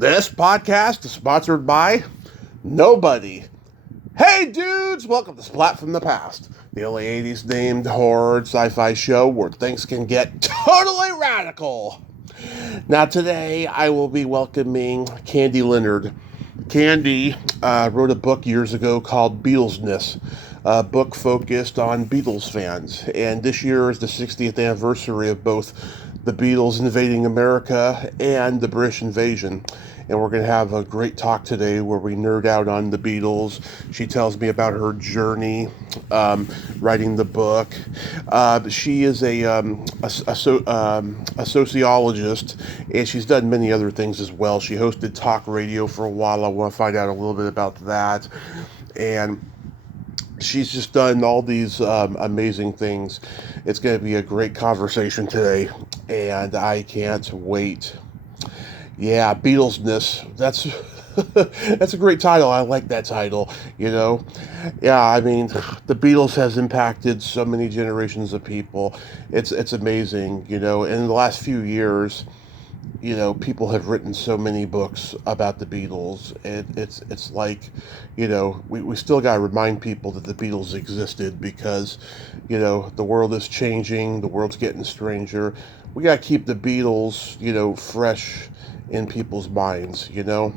This podcast is sponsored by nobody. Hey dudes, welcome to Splat from the Past, the only 80s named horror sci-fi show where things can get totally radical. Now today I will be welcoming Candy Leonard. Candy wrote a book years ago called Beatlesness, a book focused on Beatles fans. And this year is the 60th anniversary of both the Beatles invading America and the British invasion. And we're going to have a great talk today where we nerd out on the Beatles. She tells me about her journey writing the book. She is a sociologist, and she's done many other things as well. She hosted talk radio for a while. I want to find out a little bit about that. And she's just done all these amazing things. It's going to be a great conversation today, and I can't wait. Yeah, Beatlesness. That's that's a great title. I like that title, you know. Yeah, I mean, the Beatles has impacted so many generations of people. It's amazing, you know. In the last few years, you know, people have written so many books about the Beatles. It's like, you know, we still got to remind people that the Beatles existed because, you know, the world is changing. The world's getting stranger. We got to keep the Beatles, you know, fresh in people's minds, you know.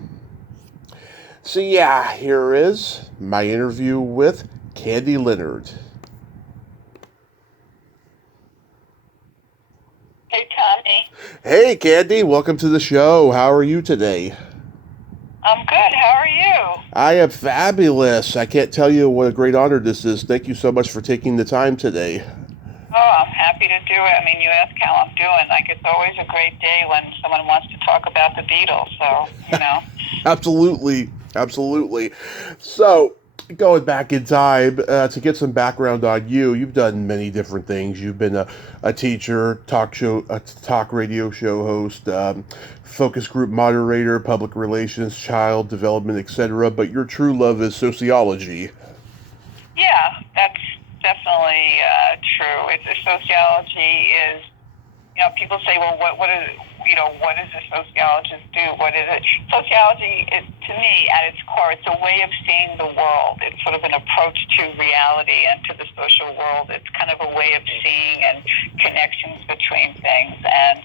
So yeah, here is my interview with Candy Leonard. Hey, Tommy. Hey, Candy. Welcome to the show. How are you today? I'm good. How are you? I am fabulous. I can't tell you what a great honor this is. Thank you so much for taking the time today. Oh, I'm happy to do it. I mean, you ask how I'm doing. Like, it's always a great day when someone wants to talk about the Beatles, so, you know. Absolutely. So, going back in time, to get some background on you, you've done many different things. You've been a teacher, talk radio show host, focus group moderator, public relations, child development, etc. But your true love is sociology. Yeah, that's definitely true. Sociology is, you know, people say, well, what is, you know, what does a sociologist do? What is it? Sociology is, to me, at its core, it's a way of seeing the world. It's sort of an approach to reality and to the social world. It's kind of a way of seeing and connections between things. And,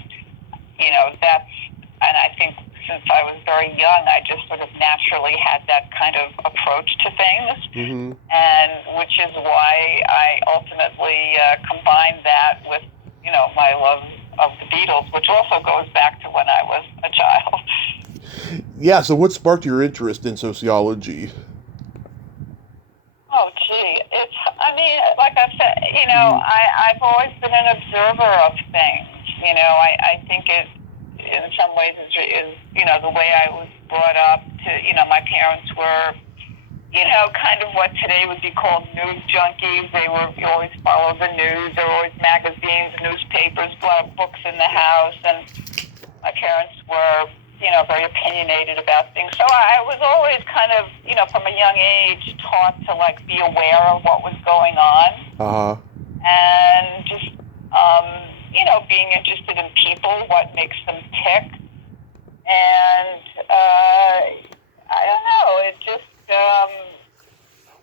you know, and I think since I was very young, I just sort of naturally had that kind of approach to things. Mm-hmm. And which is why I ultimately combined that with, you know, my love of the Beatles, which also goes back to when I was a child. Yeah, so what sparked your interest in sociology? Oh, gee. I mean, like I said, you know, I've always been an observer of things. You know, I think it, in some ways, is, you know, the way I was brought up to, you know, my parents were, you know, kind of what today would be called news junkies. They always followed the news. There were always magazines, newspapers, books in the house. And my parents were, you know, very opinionated about things. So I was always kind of, you know, from a young age taught to, like, be aware of what was going on. Uh-huh. And just, you know, being interested in people, what makes them tick. And I don't know, it just,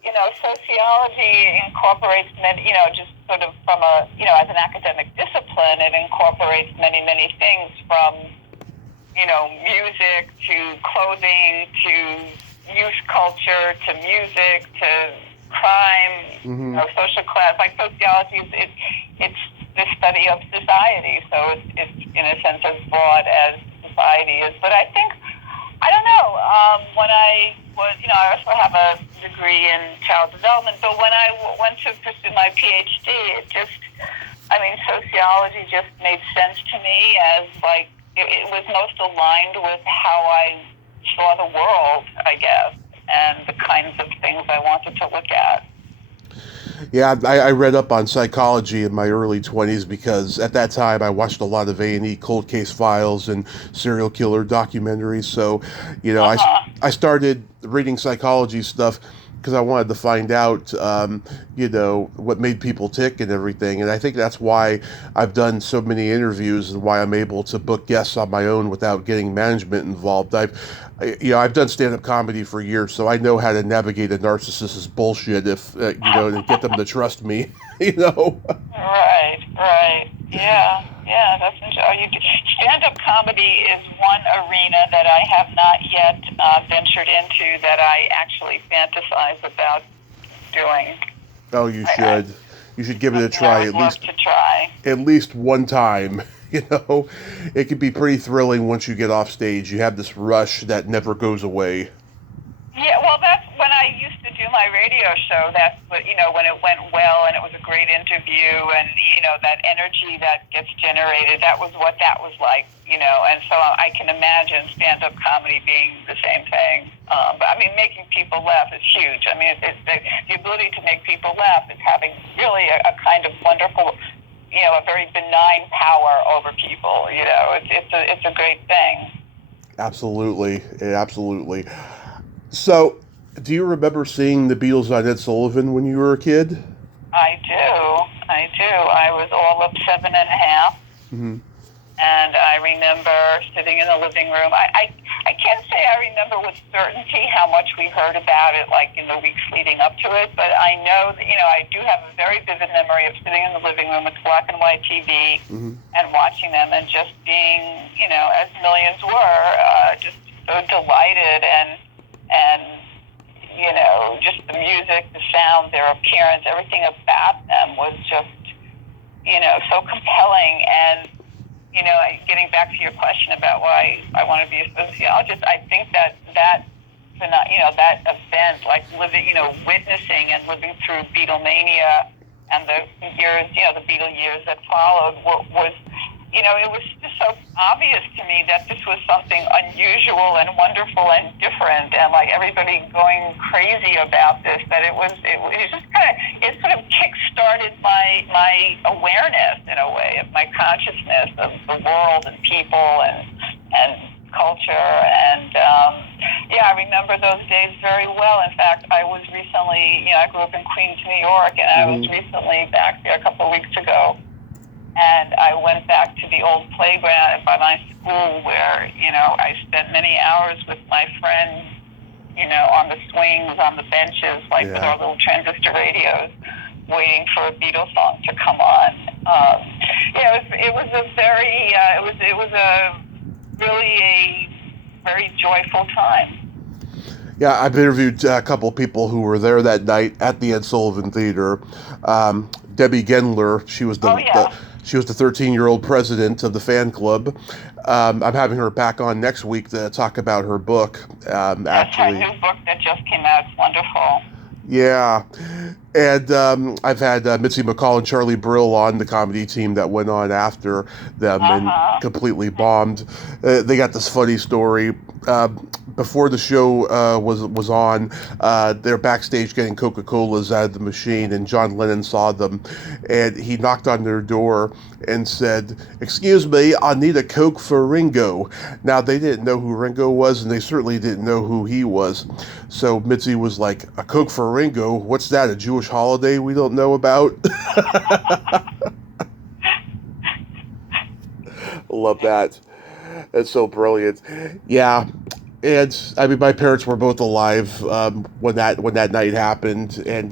you know, sociology incorporates many, you know, just sort of from a, you know, as an academic discipline, it incorporates many, many things from, you know, music to clothing to youth culture to music to crime, you know, social class. Like, sociology is, it's the study of society, so it's in a sense as broad as society is. But I think, I don't know, when I was, you know, I also have a degree in child development, but when I went to pursue my PhD, it just, I mean, sociology just made sense to me as, like, it was most aligned with how I saw the world, I guess, and the kinds of things I wanted to look at. Yeah, I read up on psychology in my early 20s because at that time I watched a lot of A&E cold case files and serial killer documentaries. So, you know, I started reading psychology stuff because I wanted to find out, what made people tick and everything. And I think that's why I've done so many interviews and why I'm able to book guests on my own without getting management involved. I've done stand-up comedy for years, so I know how to navigate a narcissist's bullshit if, and get them to trust me, Right. Yeah, that's interesting. Stand-up comedy is one arena that I have not yet ventured into that I actually fantasize about doing. Oh, you should. You should give it a try. I would love to try. At least one time. It can be pretty thrilling once you get off stage. You have this rush that never goes away. Yeah, well, that's when I used to do my radio show. That's what, when it went well and it was a great interview and, that energy that gets generated, that was what that was like, and so I can imagine stand-up comedy being the same thing. But I mean, making people laugh is huge. I mean, the ability to make people laugh is having really a kind of wonderful, a very benign power over people. It's a great thing. Absolutely. So, do you remember seeing the Beatles on Ed Sullivan when you were a kid? I do. I was all of 7.5. Mm-hmm. And I remember sitting in the living room. I can't say I remember with certainty how much we heard about it, like in the weeks leading up to it, but I know that, I do have a very vivid memory of sitting in the living room with black and white TV and watching them and just being, as millions were, just so delighted and just the music, the sound, their appearance, everything about them was just, so compelling. And, getting back to your question about why I want to be a sociologist, I think that event, like living, witnessing and living through Beatlemania and the years, the Beatle years that followed was, it was just so obvious to me that this was something unusual and wonderful and different, and like everybody going crazy about this. That it was just it sort of kick-started my awareness in a way of my consciousness of the world and people and culture. And I remember those days very well. In fact, I was recently, I grew up in Queens, New York, and I was recently back there a couple of weeks ago. And I went back to the old playground by my school where, I spent many hours with my friends, on the swings, on the benches, with our little transistor radios, waiting for a Beatles song to come on. It was a very, it was a really a very joyful time. Yeah, I've interviewed a couple of people who were there that night at the Ed Sullivan Theater. Debbie Gendler, she was the 13-year-old president of the fan club. I'm having her back on next week to talk about her book. That's her new book that just came out. It's wonderful. Yeah. And I've had Mitzi McCall and Charlie Brill on the comedy team that went on after them and completely bombed. They got this funny story. Before the show was on, they're backstage getting Coca-Colas out of the machine, and John Lennon saw them, and he knocked on their door and said, "Excuse me, I need a Coke for Ringo." Now, they didn't know who Ringo was, and they certainly didn't know who he was. So Mitzi was like, "A Coke for Ringo? What's that, a Jewish holiday we don't know about?" Love that. That's so brilliant. Yeah. And I mean, my parents were both alive when that night happened, and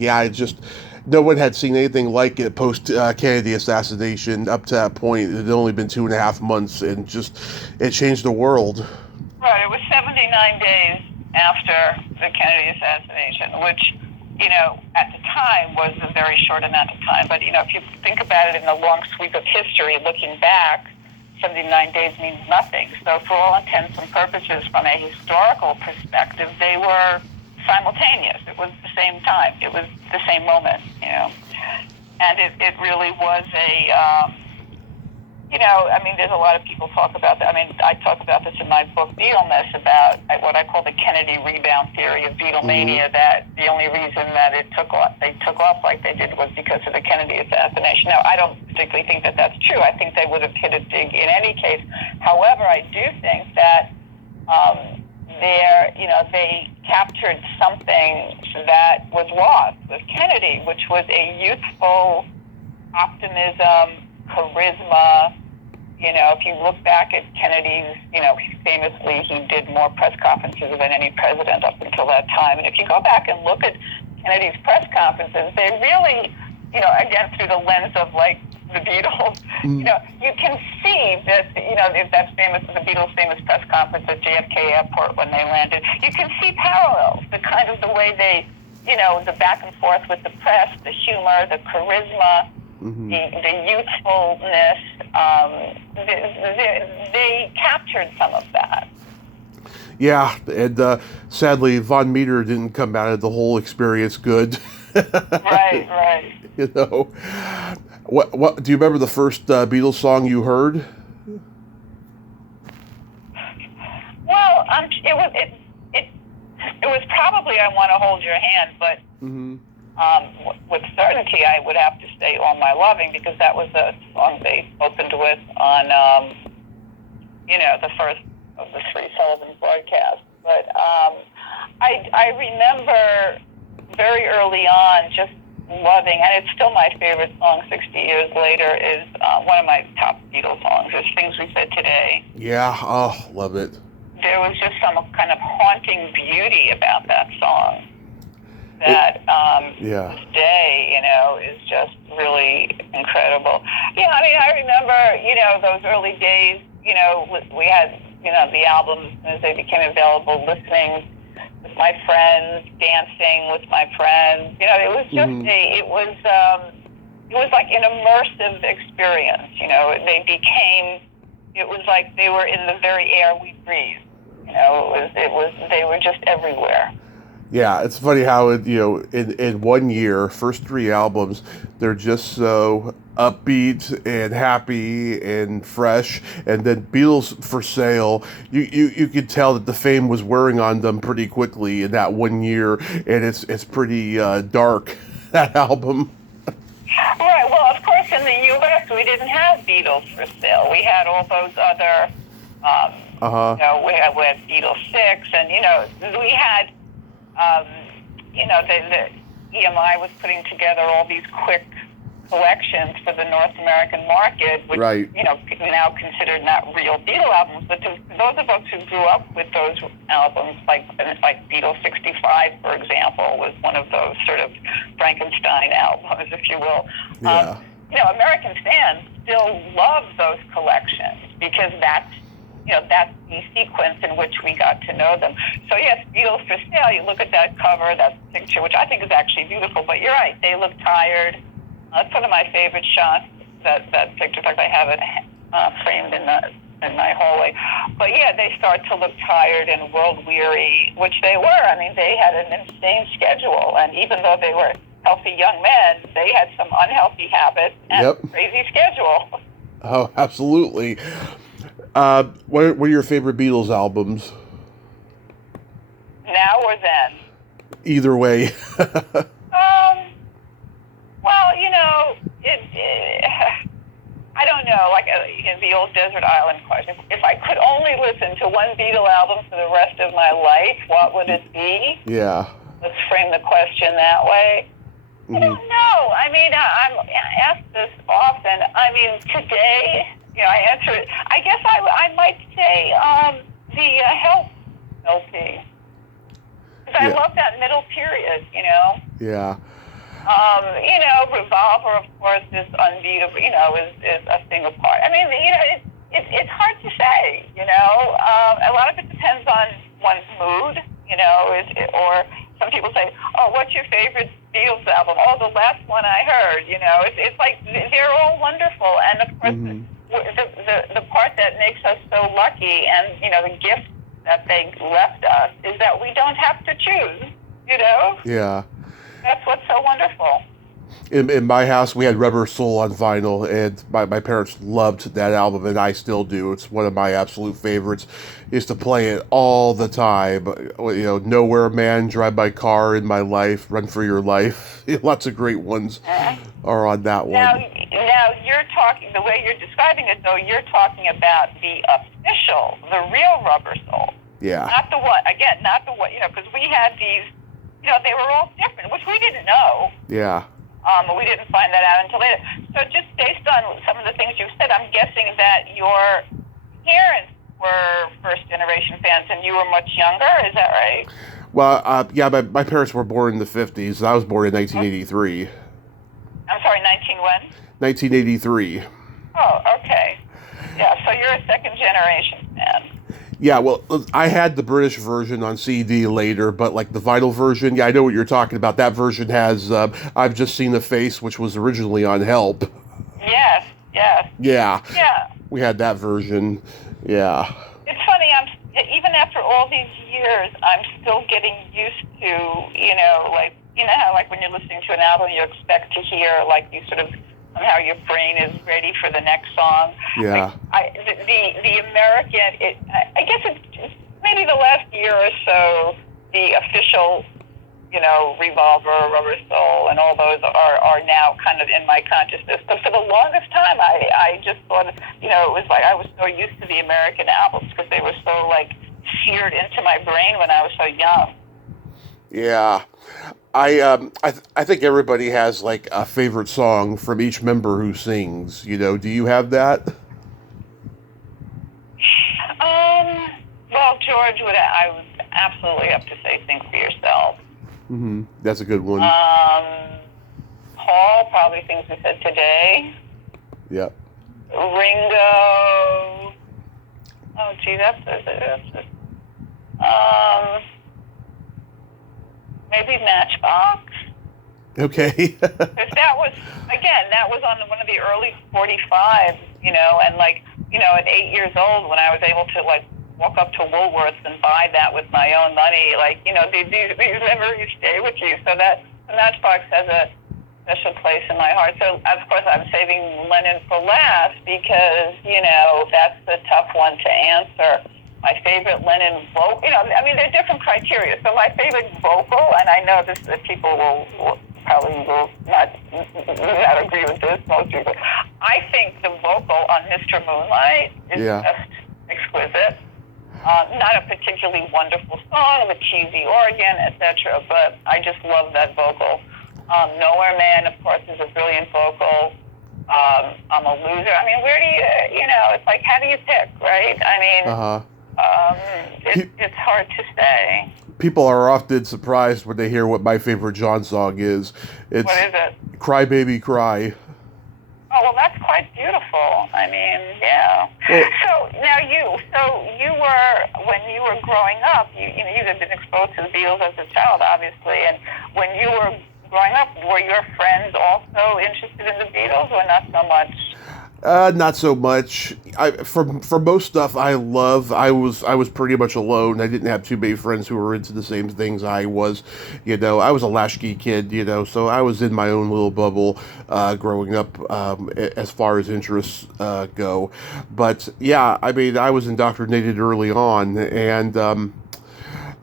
no one had seen anything like it post Kennedy assassination. Up to that point, it had only been 2.5 months, and it changed the world. Right. It was 79 days after the Kennedy assassination, which, at the time was a very short amount of time. But if you think about it in the long sweep of history, looking back, 79 days means nothing. So for all intents and purposes, from a historical perspective, they were simultaneous. It was the same time. It was the same moment, And it really was there's a lot of people talk about that. I mean, I talk about this in my book, Beatlesness, about what I call the Kennedy rebound theory of Beatlemania, that the only reason that they took off like they did was because of the Kennedy assassination. Now, I don't particularly think that that's true. I think they would have hit it big in any case. However, I do think that captured something that was lost with Kennedy, which was a youthful optimism, charisma. If you look back at Kennedy's, famously he did more press conferences than any president up until that time. And if you go back and look at Kennedy's press conferences, they really, again, through the lens of like the Beatles, you can see that, that's famous, the Beatles' famous press conference at JFK Airport when they landed. You can see parallels, the kind of the way they, the back and forth with the press, the humor, the charisma, the youthfulness. They captured some of that. Yeah, and sadly, Von Meter didn't come out of the whole experience good. Right. What do you remember the first Beatles song you heard? Well, it was probably "I Want to Hold Your Hand," but with certainty, I would have to say "All My Loving," because that was the song they opened with on, the first of the three Sullivan broadcasts. But I remember very early on just loving, and it's still my favorite song 60 years later, is one of my top Beatles songs, is "Things We Said Today." Yeah, love it. There was just some kind of haunting beauty about that song that this day, is just really incredible. Yeah, I mean, I remember, those early days, we had, the albums as they became available, listening with my friends, dancing with my friends. It was just it was like an immersive experience. It was like they were in the very air we breathe. They were just everywhere. Yeah, it's funny how in 1 year, first three albums, they're just so upbeat and happy and fresh, and then Beatles for Sale, you could tell that the fame was wearing on them pretty quickly in that 1 year, and it's pretty dark, that album. Right. Well, of course, in the U.S. we didn't have Beatles for Sale. We had all those other, we had Beatles 6, and we had. The EMI was putting together all these quick collections for the North American market, which, now considered not real Beatle albums, but to those of us who grew up with those albums, like Beatles 65, for example, was one of those sort of Frankenstein albums, if you will. Yeah. American fans still love those collections because that's the sequence in which we got to know them. So yes, Beatles for Sale, you look at that cover, that picture, which I think is actually beautiful, but you're right, they look tired. That's one of my favorite shots, that picture. In fact, I have it framed in my hallway. But yeah, they start to look tired and world-weary, which they were. I mean, they had an insane schedule, and even though they were healthy young men, they had some unhealthy habits and crazy schedule. Oh, absolutely. What are your favorite Beatles albums? Now or then? Either way. Well, I don't know, like the old Desert Island question. If I could only listen to one Beatle album for the rest of my life, what would it be? Yeah. Let's frame the question that way. I don't know. I mean, I'm asked this often. I mean, today, I answer it. I guess I might say the Help LP. Because I love that middle period, Yeah. Revolver, of course, is unbeatable, is a thing apart. I mean, it's hard to say, a lot of it depends on one's mood, or some people say, oh, what's your favorite Beatles album? Oh, the last one I heard, it's like, they're all wonderful. And of course, the part that makes us so lucky and, the gift that they left us is that we don't have to choose, Yeah. That's what's so wonderful. In my house, we had Rubber Soul on vinyl, and my parents loved that album, and I still do. It's one of my absolute favorites. Used to play it all the time. Nowhere Man, Drive My Car, In My Life, Run for Your Life. Lots of great ones are on that one. Now you're talking, the way you're describing it, though, you're talking about the official, the real Rubber Soul. Yeah. Not the what, because we had these, they were all different, which we didn't know. Yeah. We didn't find that out until later. So just based on some of the things you've said, I'm guessing that your parents were first-generation fans and you were much younger. Is that right? Well, yeah, my parents were born in the 50s. I was born in 1983. I'm sorry, 19 when? 1983. Oh, okay. Yeah, so you're a second-generation fan. Yeah, well, I had the British version on CD later, but like the vinyl version, yeah, I know what you're talking about. That version has I've Just Seen a Face, which was originally on Help. Yes. Yeah. Yeah. We had that version. Yeah. It's funny, even after all these years, I'm still getting used to, how like when you're listening to an album, you expect to hear, like, you sort of, somehow your brain is ready for the next song. Yeah. The American, I guess it's maybe the last year or so, the official, Revolver, Rubber Soul, and all those are now kind of in my consciousness. But for the longest time, I just thought, it was like I was so used to the American albums because they were so, like, seared into my brain when I was so young. Yeah. I think everybody has, like, a favorite song from each member who sings. Do you have that? Well, George, I would absolutely have to say Think for Yourself. Mm-hmm. That's a good one. Paul, probably Things We Said Today. Yep. Ringo. Oh, gee, that's maybe Matchbox. Okay. Because that was on one of the early 45s, and at 8 years old when I was able to, like, walk up to Woolworths and buy that with my own money, like, these memories stay with you. So that Matchbox has a special place in my heart. So, of course, I'm saving Lennon for last because, that's the tough one to answer. My favorite Lennon vocal, there are different criteria. So my favorite vocal, and I know this that people will probably not agree with this, most people. I think the vocal on Mr. Moonlight is just exquisite. Not a particularly wonderful song with cheesy organ, etc., but I just love that vocal. Nowhere Man, of course, is a brilliant vocal. I'm a Loser. Where do you, it's like, how do you pick, right? It's hard to say. People are often surprised when they hear what my favorite John song is. What is it? Cry Baby Cry. Oh, well, that's quite beautiful. Yeah. Well, so you were, when you were growing up, you had been exposed to the Beatles as a child, obviously, and when you were growing up, were your friends also interested in the Beatles, or not so much? Not so much. For most stuff I love, I was pretty much alone. I didn't have too many friends who were into the same things I was. I was a latchkey kid, so I was in my own little bubble growing up as far as interests go. But yeah, I was indoctrinated early on, and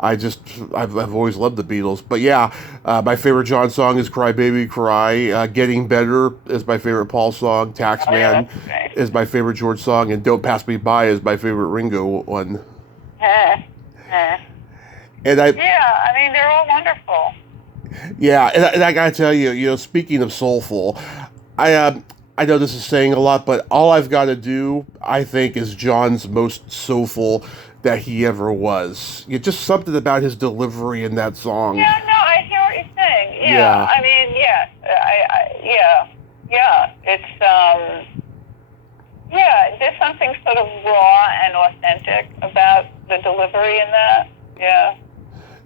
I've always loved the Beatles. But yeah, my favorite John song is Cry Baby Cry. Getting Better is my favorite Paul song. Taxman is my favorite George song. And Don't Pass Me By is my favorite Ringo one. And they're all wonderful. Yeah, and I gotta tell you, speaking of soulful, I know this is saying a lot, but All I've Gotta Do, I think, is John's most soulful that he ever was. Just something about his delivery in that song. Yeah, no, I hear what you're saying. Yeah. It's, there's something sort of raw and authentic about the delivery in that. Yeah.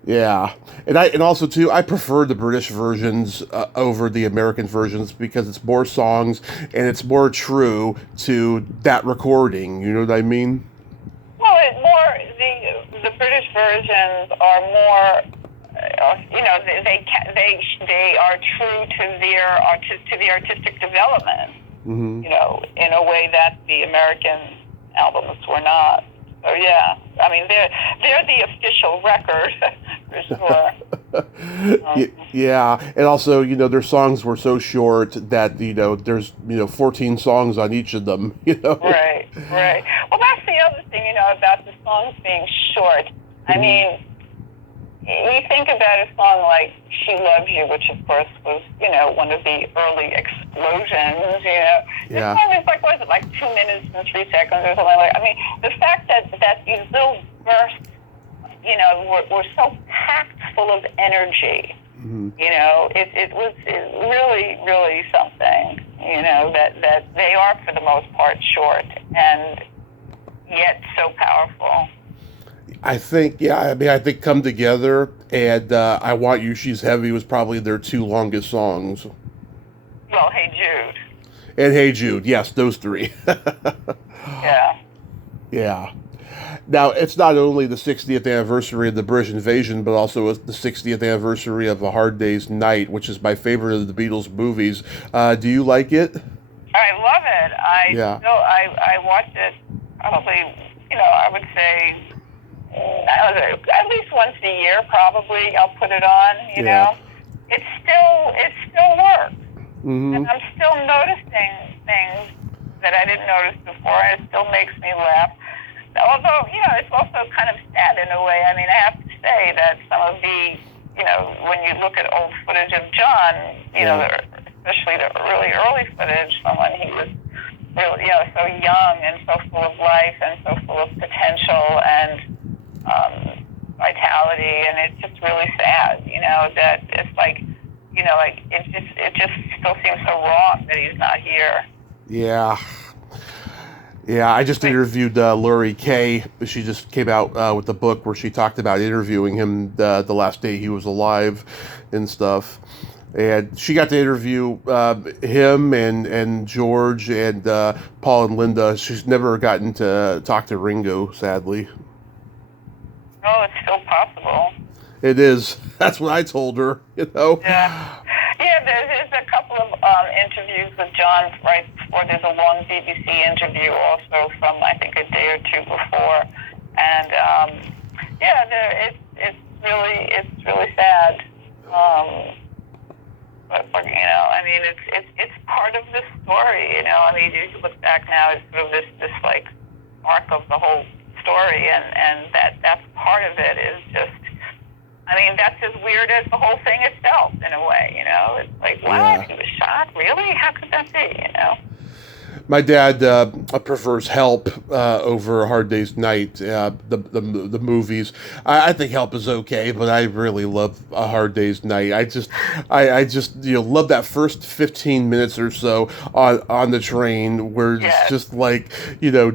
Yeah, and also too, I prefer the British versions over the American versions because it's more songs and it's more true to that recording. You know what I mean? Well, the British versions are more, they are true to the artistic development. Mm-hmm. In a way that the American albums were not. So yeah, they're the official record for sure. Yeah, and also their songs were so short that there's 14 songs on each of them. Right. Well, that's the other thing about the songs being short. you think about a song like "She Loves You," which of course was, one of the early explosions. This Yeah. song is like, what is it, like 2 minutes and 3 seconds or something like? I mean, the fact that these little bursts, were so packed full of energy. Mm-hmm. It was really, really something. That they are for the most part short and yet so powerful. I think, yeah, I think Come Together and I Want You, She's Heavy was probably their two longest songs. Well, Hey Jude. And Hey Jude, yes, those three. Yeah. Yeah. Now, it's not only the 60th anniversary of the British invasion, but also the 60th anniversary of A Hard Day's Night, which is my favorite of the Beatles movies. Do you like it? I love it. Yeah. I watch it probably, I would say, at least once a year, probably. I'll put it on, Yeah. It still works. Mm-hmm. And I'm still noticing things that I didn't notice before, and it still makes me laugh. Although, it's also kind of sad in a way. I mean, I have to say that some of the, when you look at old footage of John, especially the really early footage from when he was really, so young and so full of life and so full of potential and vitality, and it's just really sad, that it's like, it just still seems so wrong that he's not here. Yeah. Yeah, I just interviewed Laurie Kay. She just came out with a book where she talked about interviewing him the last day he was alive and stuff. And she got to interview him and George and Paul and Linda. She's never gotten to talk to Ringo, sadly. Oh, it's still possible. It is. That's what I told her, Yeah. Yeah, there's a couple of interviews with John right before. There's a long BBC interview also from, I think, a day or two before. And, it's really sad. But, I mean, it's part of the story, I mean, you look back now, it's sort of this like, arc of the whole story, and that's part of it is just, I mean, that's as weird as the whole thing itself, in a way, It's like, what? Yeah. He was shot? Really? How could that be, My dad prefers Help over A Hard Day's Night, the movies. I think Help is okay, but I really love A Hard Day's Night. I just love that first 15 minutes or so on the train where it's just like,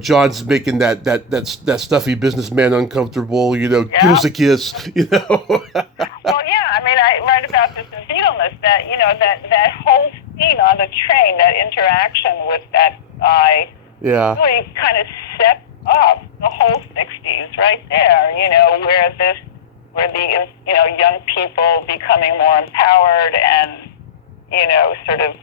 John's making that stuffy businessman uncomfortable, give us a kiss, Well, yeah, I mean, I write about this in Beatlesness, that, that whole scene on the train, that interaction with that guy, really kind of sets up the whole 60s right there, where the, young people becoming more empowered and, sort of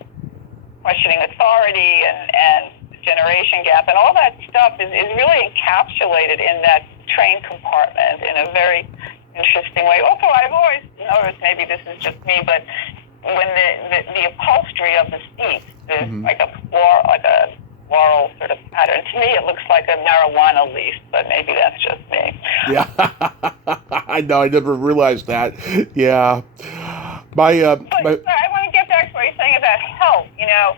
questioning authority and generation gap and all that stuff is really encapsulated in that train compartment in a very interesting way. Also, I've always noticed, maybe this is just me, but when the upholstery of the seats is like a floral sort of pattern, to me it looks like a marijuana leaf, but maybe that's just me. Yeah, I know. I never realized that. Yeah, I want to get back to what you're saying about Help.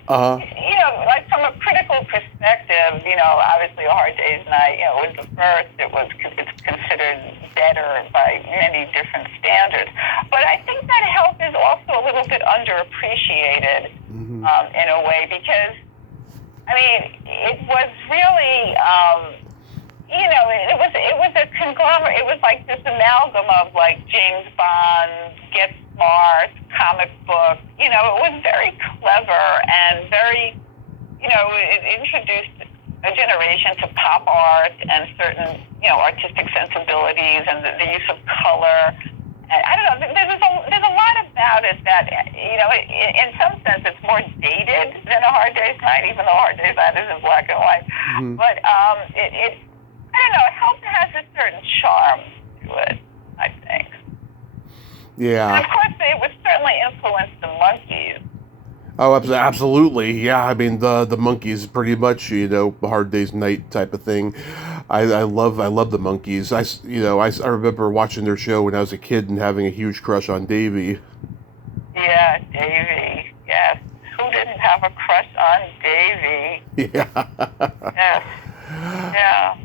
Like from a critical perspective, obviously A Hard Day's Night, was the first. It's considered better by many different standards. But I think that Help is also a little bit underappreciated in a way because, I mean, it was really, it was a conglomerate. It was like this amalgam of like James Bond, Get Smart, comic book. It was very clever and very, it introduced a generation to pop art and certain, artistic sensibilities and the use of color. And I don't know, there's a lot about it that, in some sense it's more dated than A Hard Day's Night, even though A Hard Day's Night is in black and white. But I don't know, Help has a certain charm to it, I think. Yeah. And of course, it would certainly influence the Monkees. Oh, absolutely. Yeah, I mean the Monkees pretty much, Hard Day's Night type of thing. I love the Monkees. I remember watching their show when I was a kid and having a huge crush on Davy. Yeah, Davy. Yes. Who didn't have a crush on Davy? Yeah. Yes. Yeah.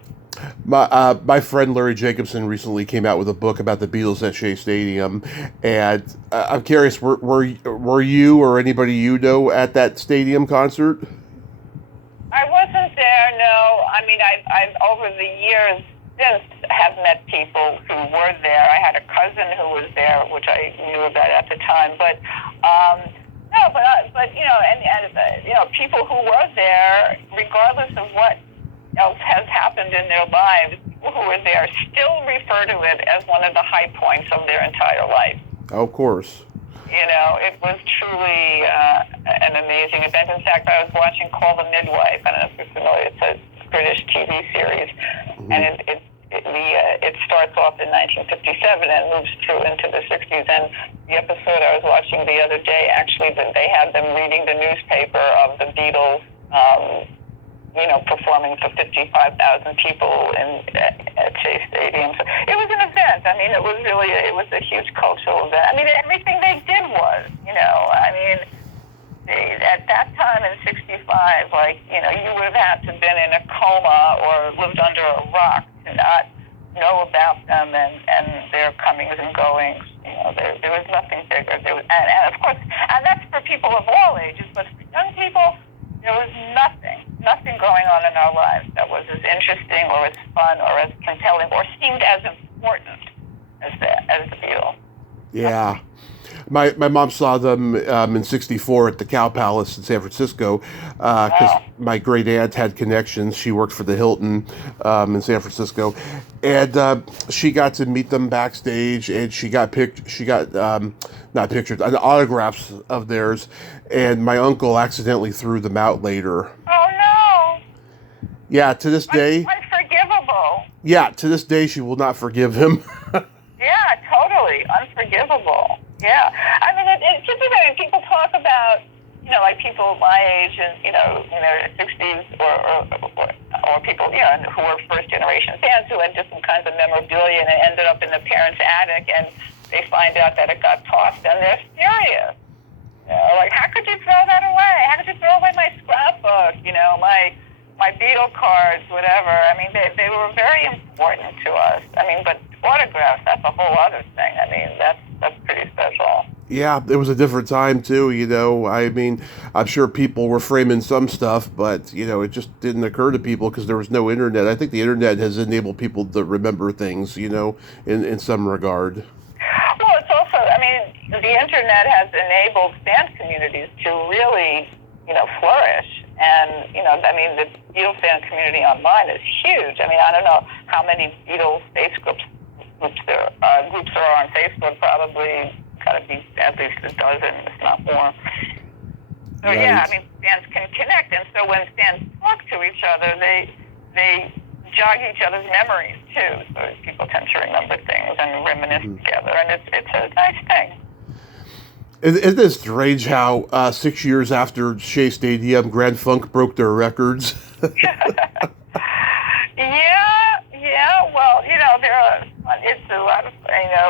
My friend Larry Jacobson recently came out with a book about the Beatles at Shea Stadium, and I'm curious, were you or anybody at that stadium concert? I wasn't there, no. I mean, I've over the years since have met people who were there. I had a cousin who was there, which I knew about at the time. But no, but people who were there, regardless of what else has happened in their lives, people who were there still refer to it as one of the high points of their entire life. Of course. It was truly an amazing event. In fact, I was watching Call the Midwife. I don't know if you're familiar. It's a British TV series, and it starts off in 1957 and moves through into the 60s. And the episode I was watching the other day, actually, they had them reading the newspaper of the Beatles, performing for 55,000 people at Shea Stadium. So it was an event. I mean, it was a huge cultural event. I mean, everything they did was, at that time in 65, you would have had to have been in a coma or lived under a rock to not know about them and their comings and goings. There was nothing bigger. And of course, and that's for people of all ages, but for young people, there was nothing going on in our lives that was as interesting or as fun or as compelling or seemed as important as the Beatles. Yeah. My mom saw them in '64 at the Cow Palace in San Francisco because my great aunt had connections. She worked for the Hilton in San Francisco, and she got to meet them backstage. And she got not pictures, autographs of theirs. And my uncle accidentally threw them out later. Oh no! Yeah, to this day. Unforgivable. Yeah, to this day she will not forgive him. Yeah, totally unforgivable. Yeah, I mean, it's just people talk about, like people my age and in their 60s or people who were first generation fans who had different kinds of memorabilia and it ended up in the parents' attic and they find out that it got tossed and they're furious. Like, how could you throw that away? How could you throw away my scrapbook? My Beatle cards, whatever. I mean, they were very important to us. I mean, but autographs, that's a whole other thing. I mean, that's pretty special. Yeah, it was a different time too, I mean, I'm sure people were framing some stuff, but, it just didn't occur to people because there was no internet. I think the internet has enabled people to remember things, in some regard. Well, it's also, I mean, the internet has enabled fan communities to really, flourish. And, the Beatles fan community online is huge. I mean, I don't know how many Beatles groups there are on Facebook, probably got to be at least a dozen, if not more. So, right. Yeah, I mean, fans can connect. And so when fans talk to each other, they jog each other's memories, too. So people tend to remember things and reminisce together. And it's a nice thing. Isn't it strange how 6 years after Shea Stadium, Grand Funk broke their records? Yeah. Well, it's a lot of,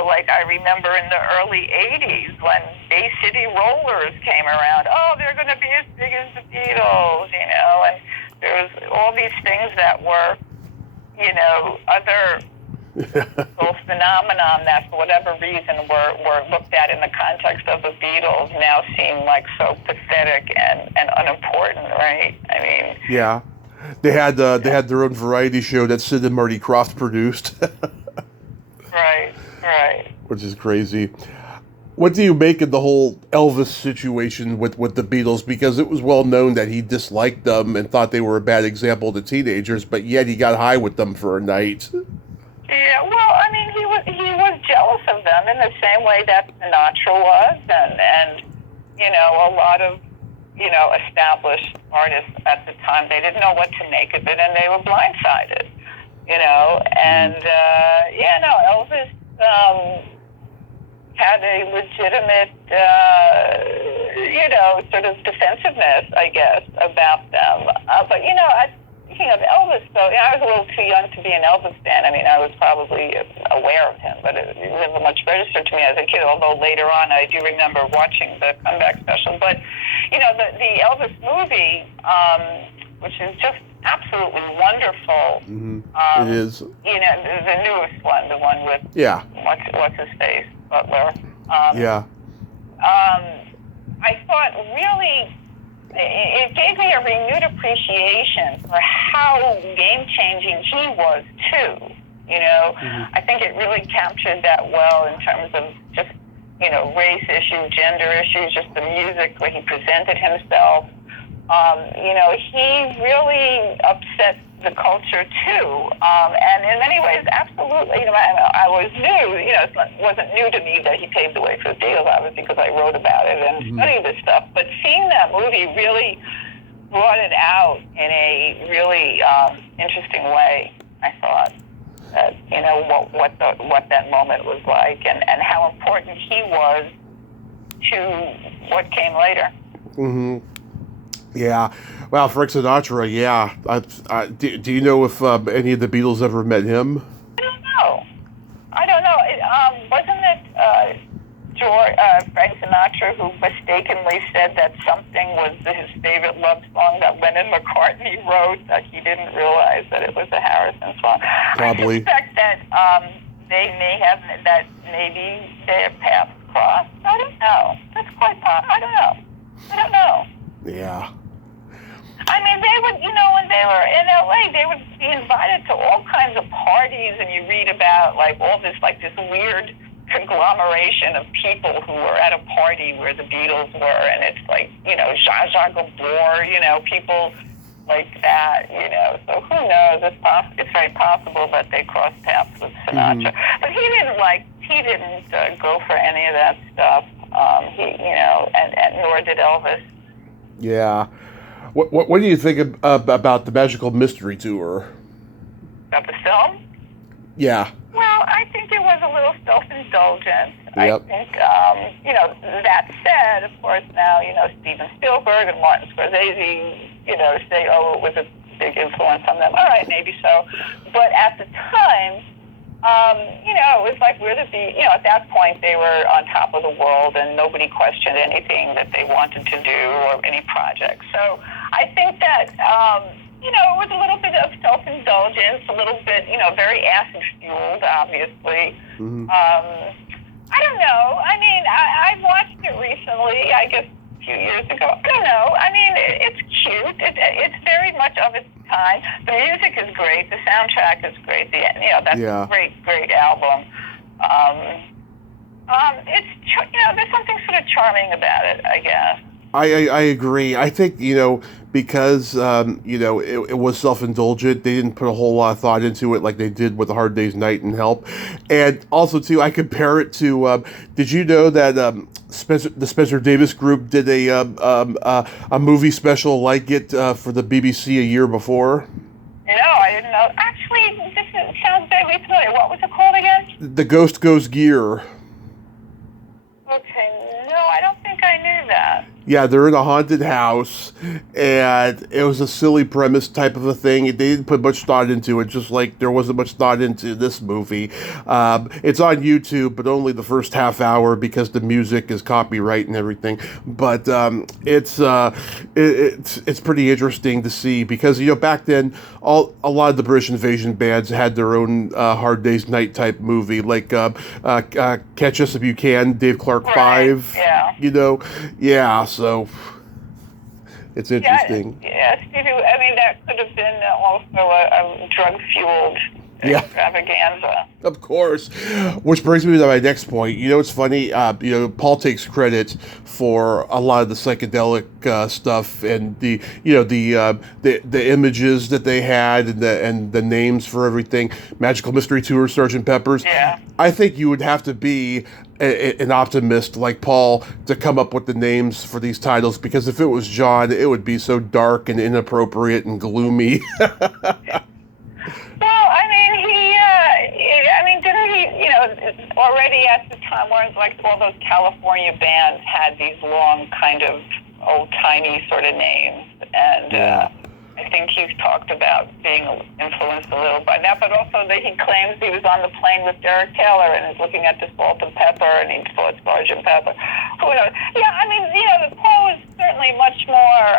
like I remember in the early 80s when Bay City Rollers came around. Oh, they're going to be as big as the Beatles, and there was all these things that were, other little phenomenon that for whatever reason were looked at in the context of the Beatles now seem like so pathetic and unimportant, right? I mean, yeah, they had their own variety show that Sid and Marty Krofft produced. Right. Which is crazy. What do you make of the whole Elvis situation with the Beatles? Because it was well known that he disliked them and thought they were a bad example to teenagers, but yet he got high with them for a night. Yeah, well, I mean, he was jealous of them in the same way that Sinatra was, and a lot of established artists at the time, they didn't know what to make of it, and they were blindsided, and Elvis had a legitimate, sort of defensiveness, I guess, about them. But, speaking of Elvis, though, I was a little too young to be an Elvis fan. I mean, I was probably aware of him, but it never much registered to me as a kid, although later on I do remember watching the comeback special. But, the Elvis movie, which is just absolutely wonderful. Mm-hmm. It is. The newest one, the one with what's his face, Butler. I thought really it gave me a renewed appreciation for how game-changing he was too. I think it really captured that well in terms of just race issues, gender issues, just the music where he presented himself. He really upset the culture too, and in many ways, absolutely. I was new. It wasn't new to me that he paved the way for the Beatles, obviously, because I wrote about it and studied this stuff. But seeing that movie really brought it out in a really interesting way. I thought that what that moment was like, and how important he was to what came later. Mm-hmm. Yeah. Well, Frank Sinatra, yeah. Do you know if any of the Beatles ever met him? I don't know. Wasn't it Frank Sinatra who mistakenly said that Something was his favorite love song that Lennon McCartney wrote, that he didn't realize that it was a Harrison song? Probably. I suspect that maybe their paths crossed. I don't know. That's quite possible. I don't know. Yeah. I mean, they would, when they were in LA, they would be invited to all kinds of parties, and you read about, all this, this weird conglomeration of people who were at a party where the Beatles were, and it's Zsa Zsa Gabor, people like that, So who knows? It's very possible that they crossed paths with Sinatra. Mm-hmm. But he didn't go for any of that stuff, and nor did Elvis. Yeah. What do you think about the Magical Mystery Tour? About the film? Yeah. Well, I think it was a little self-indulgent. Yep. I think, that said, of course, now, Steven Spielberg and Martin Scorsese, say, it was a big influence on them. All right, maybe so. But at the time, it was like at that point they were on top of the world and nobody questioned anything that they wanted to do or any project. So I think that, it was a little bit of self-indulgence, a little bit, very acid-fueled, obviously. Mm-hmm. I don't know. I mean, I watched it recently, I guess a few years ago. I don't know. I mean, it's cute. It's very much of its time. The music is great. The soundtrack is great. That's a great album. There's something sort of charming about it, I guess. I agree. I think, because, it was self-indulgent, they didn't put a whole lot of thought into it like they did with A Hard Day's Night and Help. And also, too, I compare it to, did you know that the Spencer Davis Group did a movie special like it for the BBC a year before? No, I didn't know. Actually, this sounds vaguely familiar. What was it called again? The Ghost Goes Gear. Okay, no, I don't think I knew that. Yeah, they're in a haunted house, and it was a silly premise type of a thing. They didn't put much thought into it, just like there wasn't much thought into this movie. It's on YouTube, but only the first half hour because the music is copyright and everything. But it's pretty interesting to see because back then a lot of the British invasion bands had their own Hard Day's Night type movie, like Catch Us If You Can, Dave Clark 5. Yeah. So it's interesting. Yeah, Stevie, I mean, that could have been also a drug-fueled extravaganza. Of course. Which brings me to my next point. It's funny, Paul takes credit for a lot of the psychedelic stuff and the images that they had and the names for everything. Magical Mystery Tour, Sgt. Pepper's. Yeah. I think you would have to be an optimist like Paul to come up with the names for these titles, because if it was John, it would be so dark and inappropriate and gloomy. Well, I mean, didn't he, already at the time, weren't like all those California bands had these long kind of old-timey sort of names, and I think he's talked about being influenced a little by that, but also that he claims he was on the plane with Derek Taylor and is looking at the salt and pepper, and he thought Sgt. Pepper. Who knows? Yeah, I mean, the Paul is certainly much more,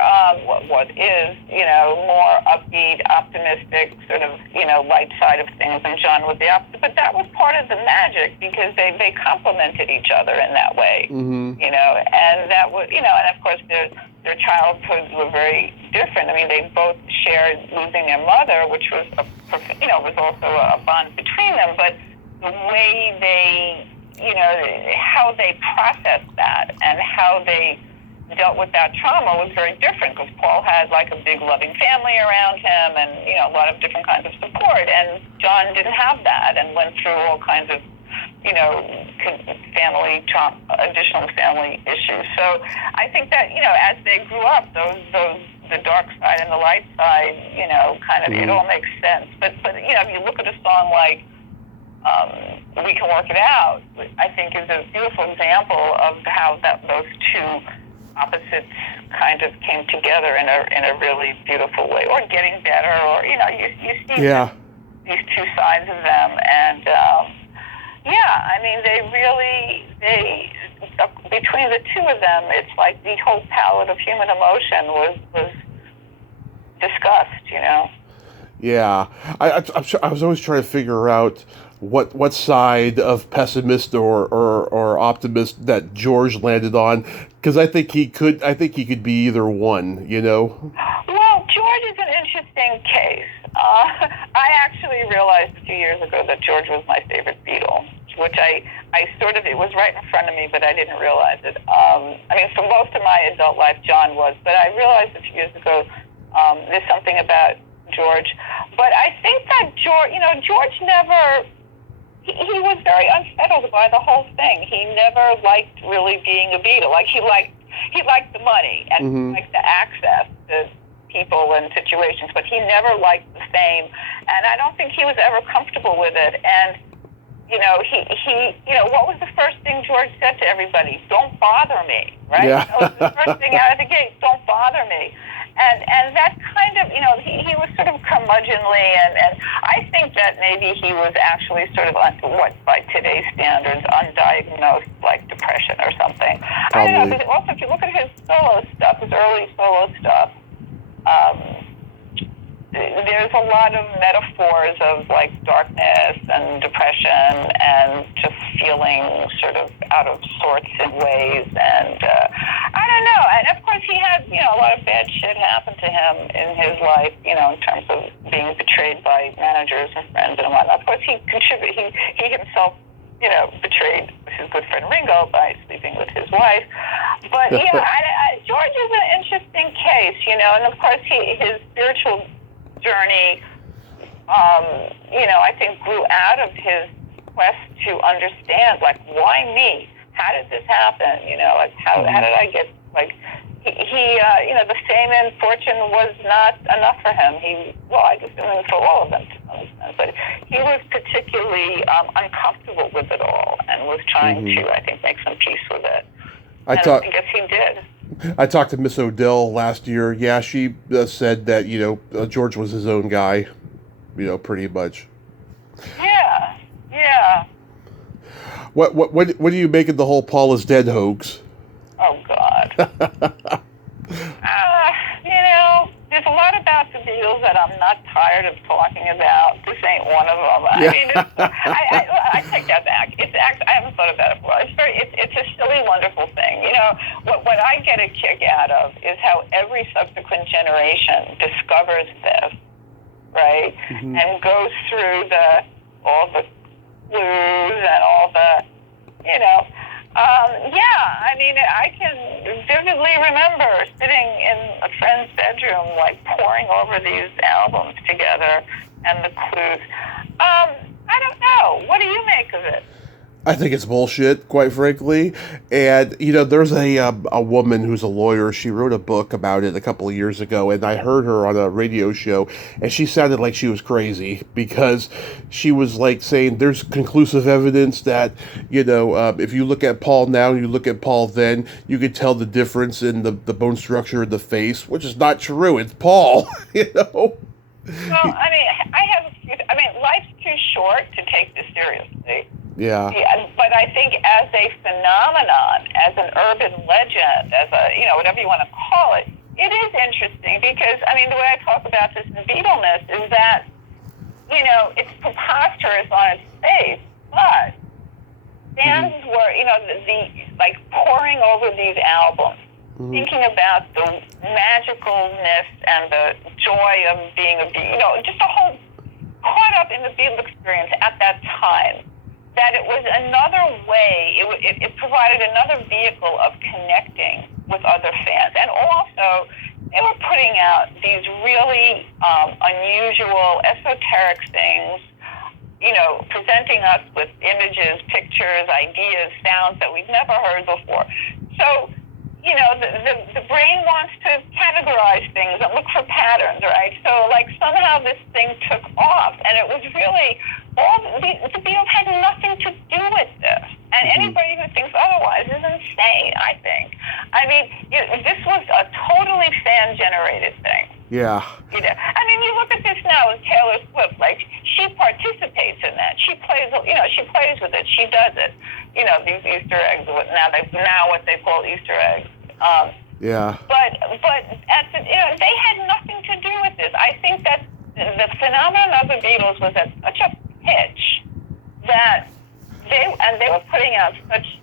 what is, more upbeat, optimistic, sort of, light side of things, and John was the opposite. But that was part of the magic, because they complemented each other in that way, and that was, and of course their childhoods were very different. I mean, they both shared losing their mother, which was, was also a bond between them. But the way they, how they processed that and how they dealt with that trauma was very different, because Paul had like a big loving family around him and, a lot of different kinds of support. And John didn't have that and went through all kinds of, family trauma, additional family issues. So I think that, as they grew up, the dark side and the light side, kind of, it all makes sense. But if you look at a song like We Can Work It Out, I think is a beautiful example of how those two opposites kind of came together in a really beautiful way, or getting better, or, you see these two sides of them. And, I mean, between the two of them, it's like the whole palette of human emotion was discussed, Yeah, I was always trying to figure out what side of pessimist or optimist that George landed on, because I think he could be either one, Well, George is an interesting case. I actually realized a few years ago that George was my favorite Beatle, which I sort of, it was right in front of me, but I didn't realize it. I mean, for most of my adult life, John was, but I realized a few years ago there's something about George. But I think that George never, he was very unsettled by the whole thing. He never liked really being a Beatle. Like, he liked the money and liked the access to people and situations, but he never liked the fame, and I don't think he was ever comfortable with it. And he what was the first thing George said to everybody? Don't bother me, right? Yeah. That was the first thing out of the gate. Don't bother me. And that kind of, he was sort of curmudgeonly, and I think that maybe he was actually sort of what by today's standards undiagnosed, like depression or something. Probably. I don't know. Also, if you look at his solo stuff, his early solo stuff, there's a lot of metaphors of like darkness and depression and just feeling sort of out of sorts in ways, and I don't know. And of course he had, a lot of bad shit happen to him in his life, in terms of being betrayed by managers and friends and whatnot. Of course he himself, betrayed his good friend Ringo by sleeping with his wife. But George is an interesting case, and of course his spiritual journey, I think grew out of his quest to understand, like, why me? How did this happen? Like, how did I get, like, he the fame and fortune was not enough for him. I guess for all of them to some extent, but he was particularly uncomfortable with it all and was trying to, I think, make some peace with it. I guess he did. I talked to Miss Odell last year. Yeah, she said that, George was his own guy, pretty much. Yeah. What do you make of the whole Paul is dead hoax? Oh, God. There's a lot about the Beatles that I'm not tired of talking about. This ain't one of them. Yeah. I mean, I take that back. I haven't thought about it before. It's a silly, wonderful thing. What I get a kick out of is how every subsequent generation discovers this, right? And goes through all the clues and all the, I mean, I can vividly remember sitting in a friend's bedroom, like poring over these albums together and the clues. I don't know. What do you make of it? I think it's bullshit, quite frankly. And there's a woman who's a lawyer. She wrote a book about it a couple of years ago, and I heard her on a radio show, and she sounded like she was crazy because she was like saying there's conclusive evidence that if you look at Paul now and you look at Paul then, you could tell the difference in the bone structure of the face, which is not true. It's Paul, Well, life's too short to take this seriously. Yeah. But I think as a phenomenon, as an urban legend, as whatever you want to call it, it is interesting because, the way I talk about this in Beatlesness is that, it's preposterous on its face, but fans were, poring over these albums, thinking about the magicalness and the joy of being a Beatle, just a whole caught up in the Beatle experience at that time. That it was another way, it provided another vehicle of connecting with other fans. And also, they were putting out these really unusual, esoteric things, presenting us with images, pictures, ideas, sounds that we've never heard before. So, the brain wants to categorize things and look for patterns, right? So, somehow this thing took off, and it was really, the Beatles had nothing to do with this. And anybody who thinks otherwise is insane, I think. This was a totally fan-generated thing. Yeah. You look at this now with Taylor Swift, she participates in that. She plays with it. She does it. These Easter eggs, now what they call Easter eggs. Yeah. But they had nothing to do with this. I think that the phenomenon of the Beatles was at such a pitch that they were putting out such,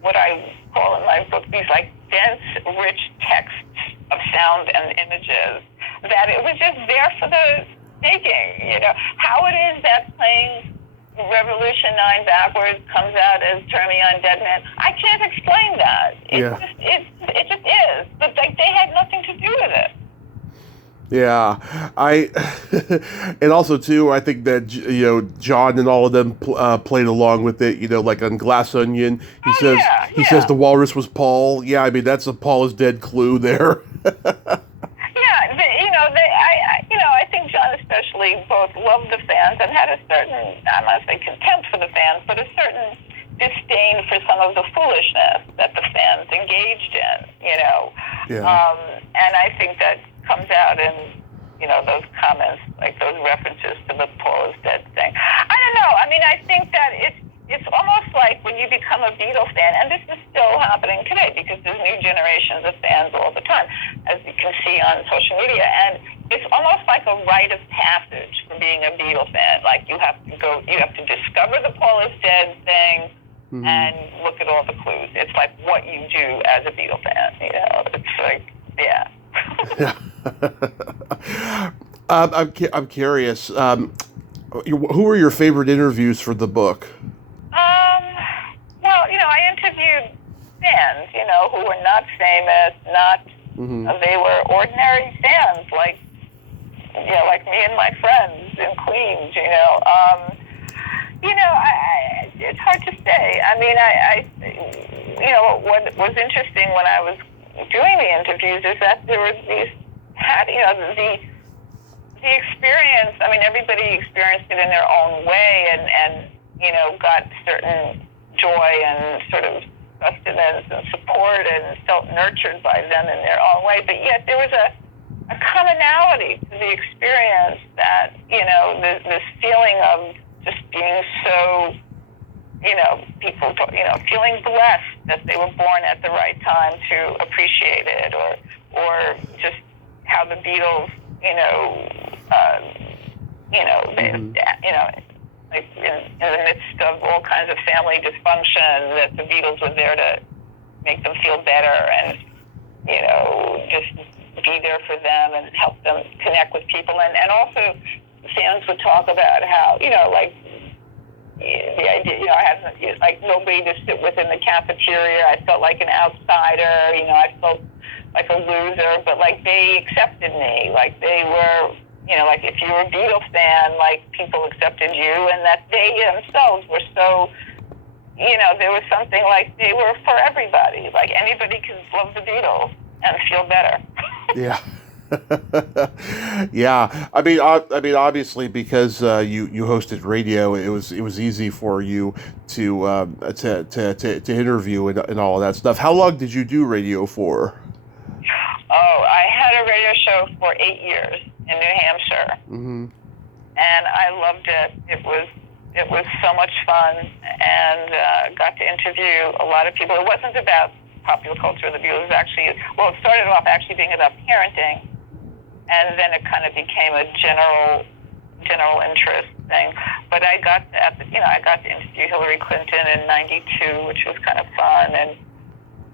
what I call in my book, these dense, rich texts of sound and images, that it was just there for the taking. How it is that playing Revolution 9 backwards comes out as Turn Me On Dead Man, I can't explain that. It just is. But they had nothing to do with it. Yeah, and also too, I think that John and all of them played along with it. Like on Glass Onion, he says the walrus was Paul. Yeah, that's a Paul is dead clue there. I think John especially both loved the fans and had a certain, I'm not saying contempt for the fans, but a certain disdain for some of the foolishness that the fans engaged in. And I think that comes out in, those comments, those references to the Paul is dead thing. I don't know. I think that it's almost like when you become a Beatles fan, and this is still happening today because there's new generations of fans all the time, as you can see on social media, and it's almost like a rite of passage for being a Beatles fan. You have to discover the Paul is dead thing, and look at all the clues. It's like what you do as a Beatles fan. It's yeah. I'm curious. Who were your favorite interviews for the book? I interviewed fans, who were not famous, they were ordinary fans, like me and my friends in Queens, it's hard to say. What was interesting when I was doing the interviews is that there were the experience, everybody experienced it in their own way and got certain joy and sort of sustenance and support and felt nurtured by them in their own way. But yet there was a commonality to the experience that, this feeling of just being so, people, feeling blessed that they were born at the right time to appreciate it or just how the Beatles, in the midst of all kinds of family dysfunction, that the Beatles were there to make them feel better and, just be there for them and help them connect with people. And also fans would talk about how, the idea, I had nobody to sit with in the cafeteria. I felt like an outsider, I felt like a loser, but they accepted me. They were, if you were a Beatles fan, people accepted you, and that they themselves were so there was something like they were for everybody. Like anybody could love the Beatles and feel better. Yeah. Yeah, I mean, obviously, because you hosted radio, it was easy for you to interview and all of that stuff. How long did you do radio for? Oh, I had a radio show for 8 years in New Hampshire, Mm-hmm. and I loved it. It was so much fun, and got to interview a lot of people. It wasn't about popular culture. The Beatles actually, well, it started off actually being about parenting, and then it kind of became a general interest thing. But I got to interview Hillary Clinton in '92, which was kind of fun, and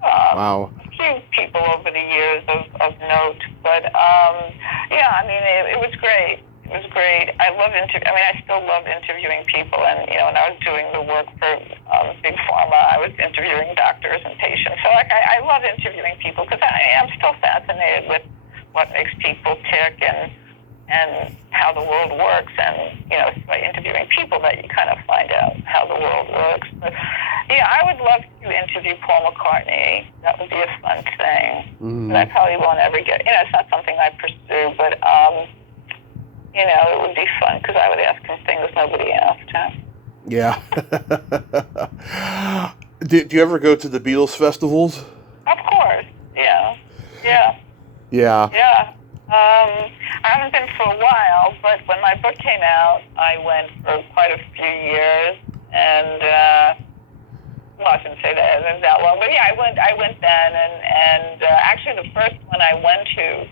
Wow. a few people over the years of note. But it was great. It was great. I still love interviewing people, and when I was doing the work for Big Pharma, I was interviewing doctors and patients. So I love interviewing people because I am still fascinated with what makes people tick and how the world works, and it's by interviewing people that you kind of find out how the world works. But yeah, I would love to interview Paul McCartney. That would be a fun thing. Mm. And I probably won't ever get. It's not something I pursue, but it would be fun because I would ask him things nobody asked him. Yeah. Do you ever go to the Beatles festivals? Of course. Yeah. Yeah. Yeah. Yeah. I haven't been for a while, but when my book came out, I went for quite a few years, and I shouldn't say that it was that long, but yeah, I went then, and actually the first one I went to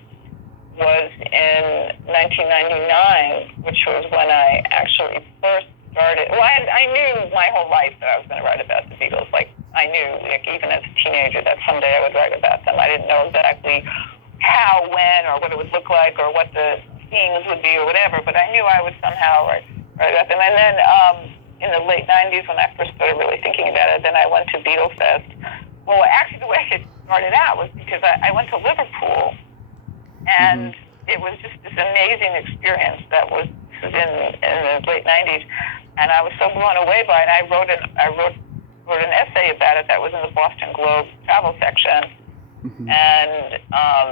was in 1999, which was when I actually first started. Well, I knew my whole life that I was going to write about the Beatles. Like, I knew, even as a teenager, that someday I would write about them. I didn't know exactly how, when, or what it would look like, or what the themes would be, or whatever, but I knew I would somehow write about them. And then in the late 90s, when I first started really thinking about it, then I went to Beatlesfest. Well, actually, the way it started out was because I went to Liverpool, and it was just this amazing experience that was in the late 90s, and I was so blown away by it. I wrote an essay about it that was in the Boston Globe travel section, and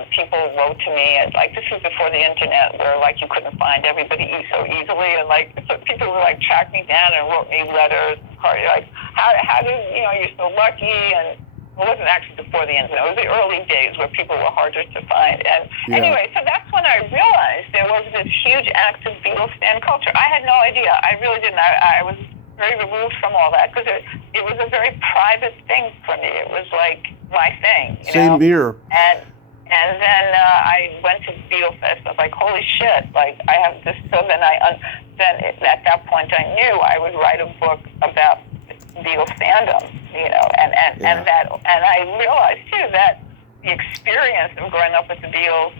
people wrote to me, and like, this was before the internet, where like you couldn't find everybody so easily, and like so people would like track me down and wrote me letters, like how did you're so lucky, and it wasn't actually before the internet. It was the early days where people were harder to find. And anyway, so that's when I realized there was this huge active Beatles fan culture. I had no idea. I really didn't. I was very removed from all that because it was a very private thing for me. It was like my thing. Same here. And then I went to Beatlesfest. I was like, holy shit! Like, I have this. So then then at that point I knew I would write a book about Beatles fandom, and I realized too that the experience of growing up with the Beatles,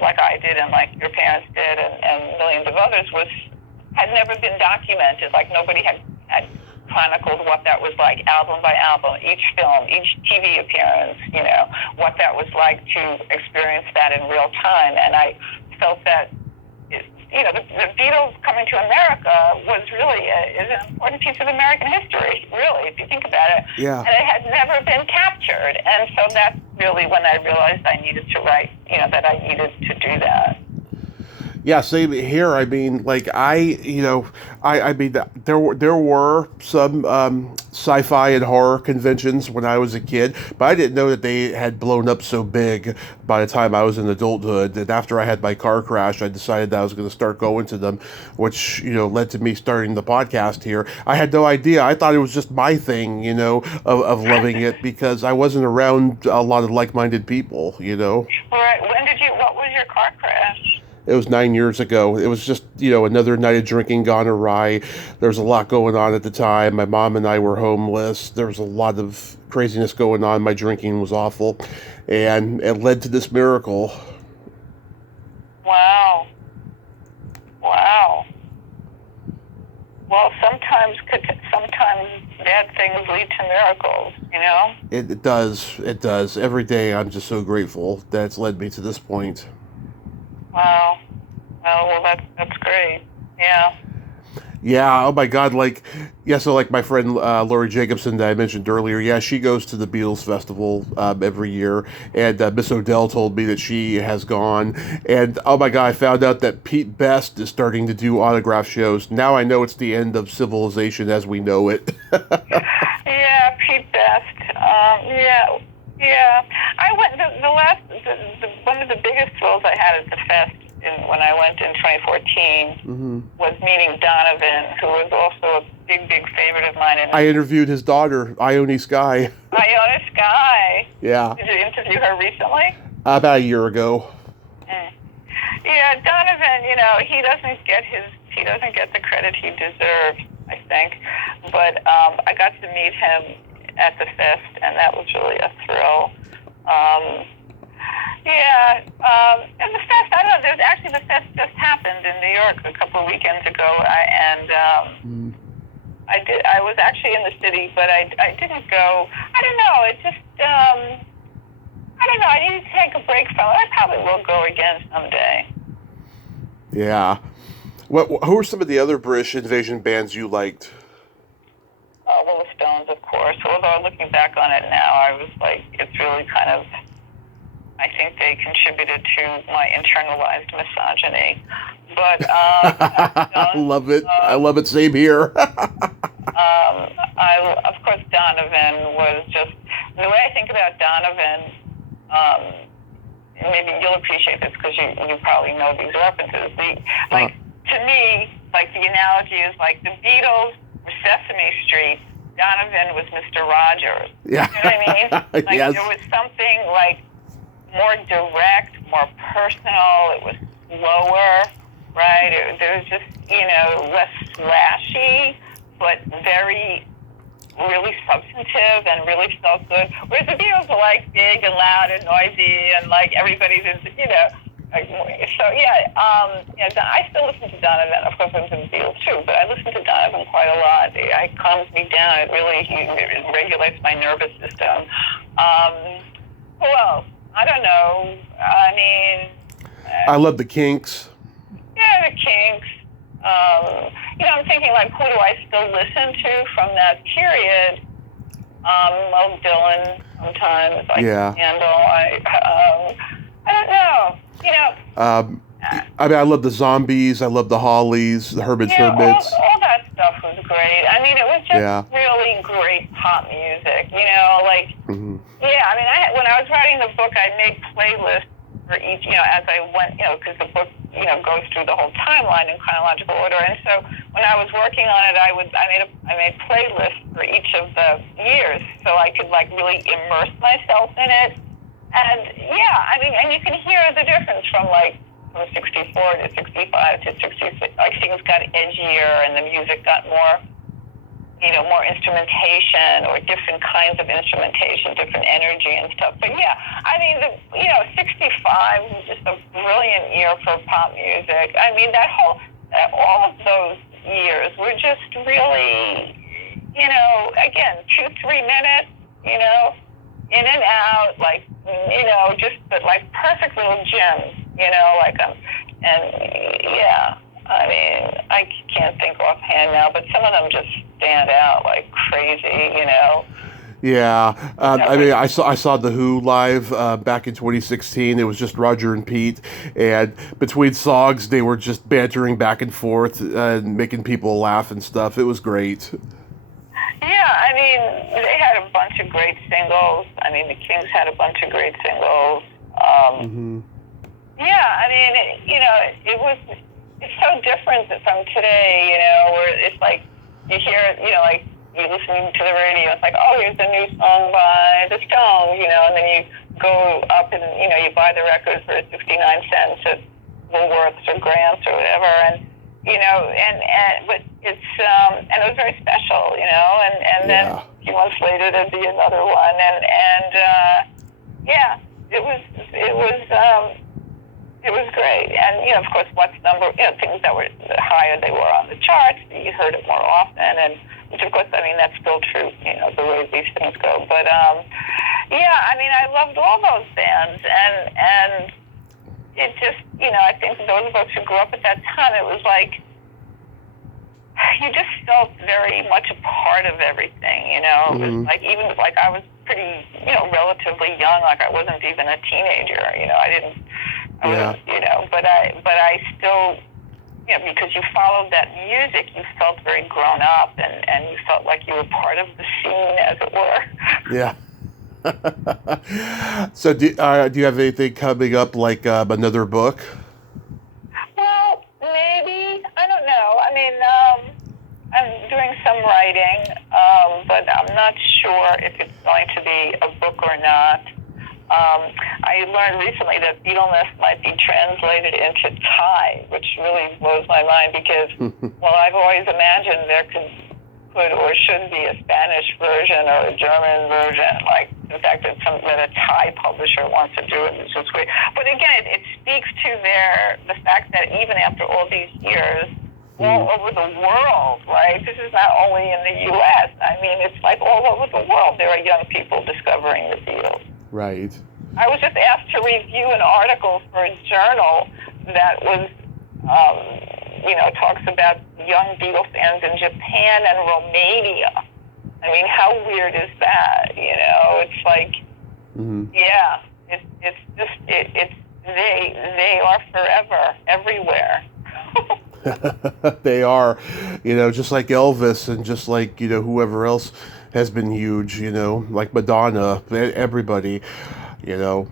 like I did and like your parents did, and millions of others, had never been documented. Like nobody had chronicled what that was like, album by album, each film, each TV appearance, what that was like to experience that in real time. And I felt that the Beatles coming to America was really is an important piece of American history, really, if you think about it. Yeah. And it had never been captured. And so that's really when I realized I needed to write, that I needed to do that. Yeah, same here. I mean, like there were some sci-fi and horror conventions when I was a kid, but I didn't know that they had blown up so big by the time I was in adulthood. And after I had my car crash, I decided that I was going to start going to them, which led to me starting the podcast here. I had no idea. I thought it was just my thing, of loving it because I wasn't around a lot of like-minded people, Right. What was your car crash? It was 9 years ago. It was just, another night of drinking gone awry. There was a lot going on at the time. My mom and I were homeless. There was a lot of craziness going on. My drinking was awful. And it led to this miracle. Wow. Well, sometimes bad things lead to miracles, It does. It does. Every day I'm just so grateful that it's led me to this point. Wow. Well, that's great. Yeah. Yeah, oh my God, like, yeah, so like my friend Lori Jacobson that I mentioned earlier, yeah, she goes to the Beatles Festival every year, and Miss Odell told me that she has gone, and oh my God, I found out that Pete Best is starting to do autograph shows. Now I know it's the end of civilization as we know it. Yeah, Pete Best. Yeah, yeah. I went one of the biggest thrills I had at the fest when I went in 2014 hmm was meeting Donovan, who was also a big, big favorite of mine. And I interviewed his daughter, Ione Sky. Iona Sky. Yeah, Did you interview her recently? about a year ago. Mm. Yeah, Donovan. He doesn't get the credit he deserves, I think. But I got to meet him at the fest, and that was really a thrill. And the fest, I don't know, the fest just happened in New York a couple of weekends ago, Mm. I was actually in the city, but I didn't go. I don't know, it just, I don't know, I need to take a break from it. I probably will go again someday. Yeah. Who are some of the other British invasion bands you liked? Oh, well, the Stones, of course. Although looking back on it now, I was like, it's really kind of, I think they contributed to my internalized misogyny. But I love it. I love it. Same here. of course, Donovan was just the way I think about Donovan. Maybe you'll appreciate this because you probably know these references. To me, like the analogy is like the Beatles were Sesame Street. Donovan was Mr. Rogers. Yeah. You know what I mean? Like Yes. there was something like more direct, more personal. It was slower, right? There was just, less flashy, but really substantive and really felt good. Whereas the Beatles were like big and loud and noisy and like everybody's, I still listen to Donovan. Of course, I listen to the Beatles too, but I listen to Donovan quite a lot. It calms me down. It regulates my nervous system. Who else? I don't know. I mean, I love the Kinks. yeah, the Kinks. I'm thinking like, who do I still listen to from that period? Well, Dylan sometimes I can handle. I don't know. I love the Zombies. I love the Hollies, the Hermits. All that stuff was great. I mean, it was just really great pop music. Mm-hmm. Yeah. When I was writing the book, I made playlists for each, as I went, because the book, goes through the whole timeline in chronological order. And so when I was working on it, I made playlists for each of the years so I could like really immerse myself in it. And and you can hear the difference from 64 to 65 to 66. Like things got edgier and the music got more, more instrumentation or different kinds of instrumentation, different energy and stuff. But 65 was just a brilliant year for pop music. I mean, all of those years were just really, again, 2-3 minutes, in and out, but like perfect little gems, I can't think offhand now, but some of them just stand out like crazy, Yeah, I saw the Who live back in 2016. It was just Roger and Pete, and between songs they were just bantering back and forth and making people laugh and stuff. It was great. Yeah, they had a bunch of great singles. The Kings had a bunch of great singles. Mm-hmm. It's so different from today, where it's like you hear it, like you're listening to the radio, it's like, oh, here's a new song by the Stones, and then you go up and, you buy the record for 69 cents at Woolworths or Grant's or whatever, and, but it's, and it was very special, and then a few months later there'd be another one, it was great. And, of course, things that were the higher they were on the charts, you heard it more often. And, which, of course, that's still true, the way these things go. But, I loved all those bands. And it just, I think those of us who grew up at that time, it was like, you just felt very much a part of everything, you know. It was like, even like I was pretty, you know, relatively young, like I wasn't even a teenager, you know. You know, but I still, you know, because you followed that music, you felt very grown up, and you felt like you were part of the scene, as it were. Yeah. So do you have anything coming up, like another book? Well, maybe. I don't know. I mean, I'm doing some writing, but I'm not sure if it's going to be a book or not. I learned recently that Beatlesness might be translated into Thai, which really blows my mind because, well, I've always imagined there could or should be a Spanish version or a German version. Like, in fact, it's something that a Thai publisher wants to do, and it's just weird. But again, it speaks to the fact that even after all these years, all over the world, right? This is not only in the U.S. I mean, it's like all over the world. There are young people discovering the Beatles. Right. I was just asked to review an article for a journal that was, you know, talks about young Beatles fans in Japan and Romania. I mean, how weird is that? You know, it's like, yeah, it's just they are forever everywhere. They are, you know, just like Elvis and just like, you know, whoever else has been huge, you know, like Madonna, everybody, you know.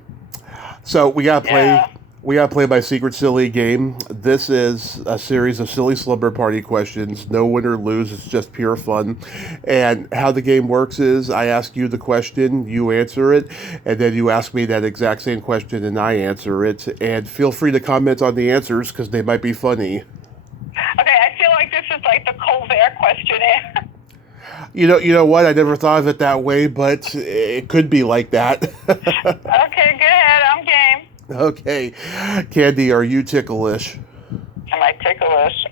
So we got to play my secret silly game. This is a series of silly slumber party questions. No win or lose. It's just pure fun. And how the game works is I ask you the question, you answer it, and then you ask me that exact same question and I answer it. And feel free to comment on the answers because they might be funny. Okay, I feel like this is like the Kovac questionnaire. You know what? I never thought of it that way, but it could be like that. Okay, go ahead. I'm game. Okay. Candy, are you ticklish? Am I ticklish?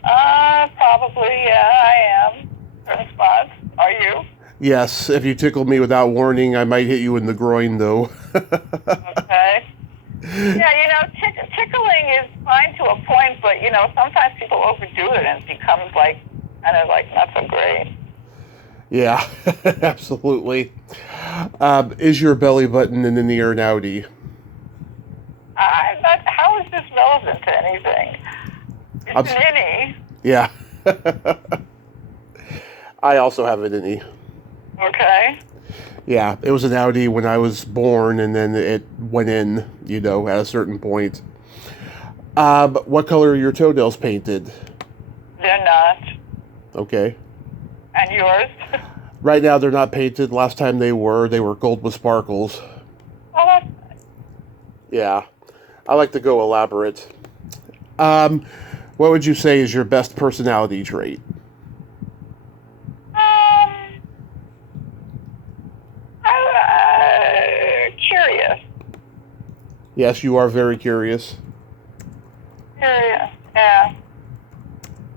Probably, yeah, I am. Certain spots. Are you? Yes. If you tickle me without warning, I might hit you in the groin, though. Okay. Yeah, you know, tickling is fine to a point, but, you know, sometimes people overdo it and it becomes, like, kind of, like, not so great. Yeah, absolutely. Is your belly button an innie or an outie? How is this relevant to anything? It's an innie. Yeah. I also have an innie. Okay. Yeah, it was an outie when I was born, and then it went in, you know, at a certain point. What color are your toenails painted? They're not. Okay. And yours? Right now, they're not painted. Last time they were gold with sparkles. Oh, that's nice. Yeah. I like to go elaborate. What would you say is your best personality trait? Curious. Yes, you are very curious. Curious, yeah.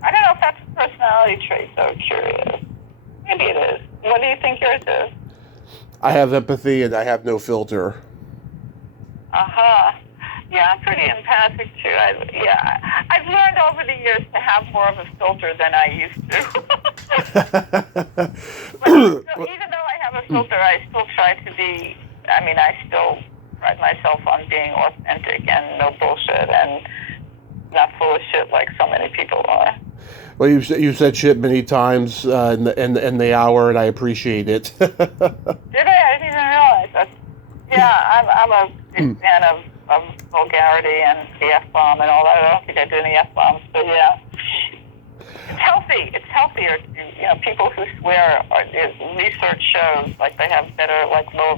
I don't know if that's a personality trait, though, curious. Maybe it is. What do you think yours is? I have empathy and I have no filter. Uh-huh. Yeah, I'm pretty empathic, too. I've learned over the years to have more of a filter than I used to. But even though I have a filter, I still try to be, I still pride myself on being authentic and no bullshit and not full of shit like so many people are. Well, you said shit many times in the hour, and I appreciate it. Did I? I didn't even realize that. Yeah, I'm a big fan of vulgarity and the F-bomb and all that. I don't think I do any F-bombs, but yeah. It's healthy. It's healthier. You know, people who swear, research shows, like they have better, like lower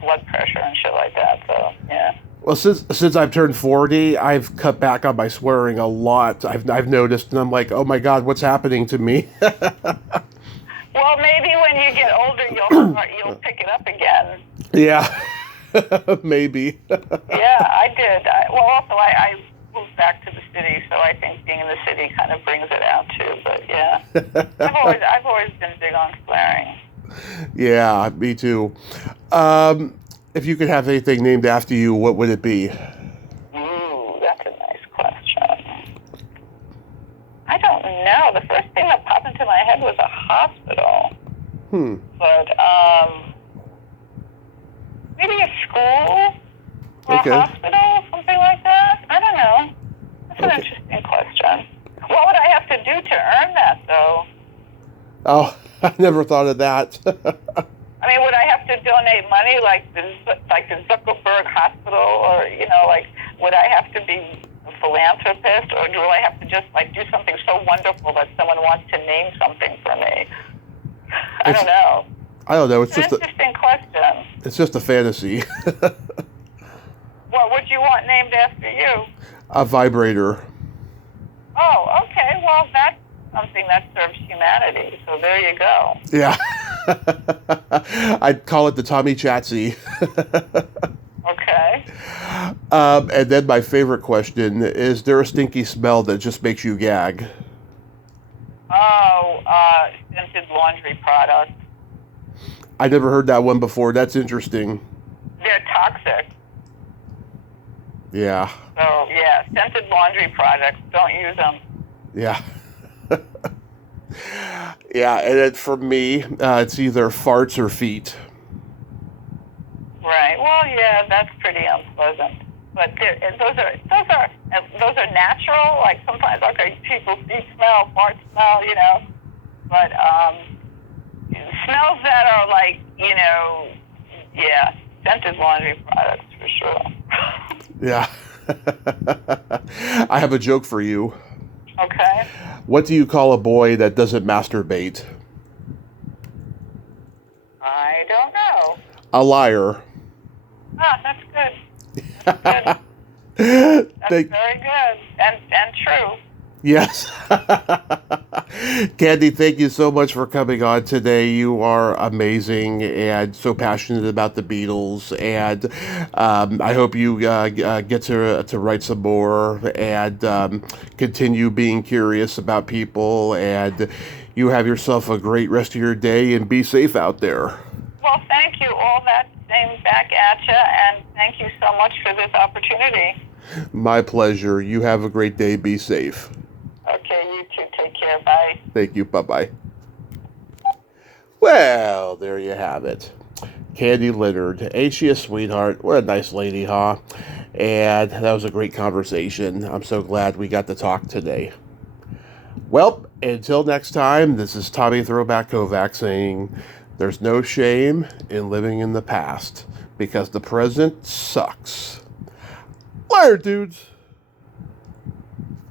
blood pressure and shit like that, so, yeah. Well, since I've turned 40, I've cut back on my swearing a lot. I've noticed, and I'm like, oh my God, what's happening to me? Well, maybe when you get older, you'll pick it up again. Yeah, maybe. Yeah, I did. I moved back to the city, so I think being in the city kind of brings it out too. But yeah, I've always been big on swearing. Yeah, me too. If you could have anything named after you, what would it be? Ooh, that's a nice question. I don't know. know. The first thing that popped into my head was a hospital. But maybe a school or a hospital, something like that. I don't know. That's an interesting question. What would I have to do to earn that, though? Oh, I never thought of that. I mean, would I have to donate money like the Zuckerberg Hospital, or, you know, like, would I have to be a philanthropist, or do I have to just, like, do something so wonderful that someone wants to name something for me? I don't know. I don't know. It's an interesting question. It's just a fantasy. What would you want named after you? A vibrator. Oh, okay. Well, that's something that serves humanity. So there you go. Yeah. I'd call it the Tommy Chatsy. Okay. And then my favorite question, is there a stinky smell that just makes you gag? Oh, scented laundry products. I never heard that one before. That's interesting. They're toxic. Yeah. So, yeah, scented laundry products, don't use them. Yeah. Yeah, and then for me, it's either farts or feet. Right. Well, yeah, that's pretty unpleasant. But those are natural. Like sometimes, okay, people's feet smell, farts smell, you know. But smells that are like, you know, yeah, scented laundry products for sure. Yeah. I have a joke for you. Okay. What do you call a boy that doesn't masturbate? I don't know. A liar. Ah, that's good. That's good. That's very good and true. Yes. Candy, thank you so much for coming on today. You are amazing and so passionate about the Beatles. And I hope you get to write some more and continue being curious about people. And you have yourself a great rest of your day and be safe out there. Well, thank you. All that same back at you. And thank you so much for this opportunity. My pleasure. You have a great day. Be safe. Okay, you too. Take care. Bye. Thank you. Bye-bye. Well, there you have it. Candy Leonard. Ain't she a sweetheart? What a nice lady, huh? And that was a great conversation. I'm so glad we got to talk today. Well, until next time, this is Tommy Throwback Kovac saying there's no shame in living in the past because the present sucks. Later, dudes.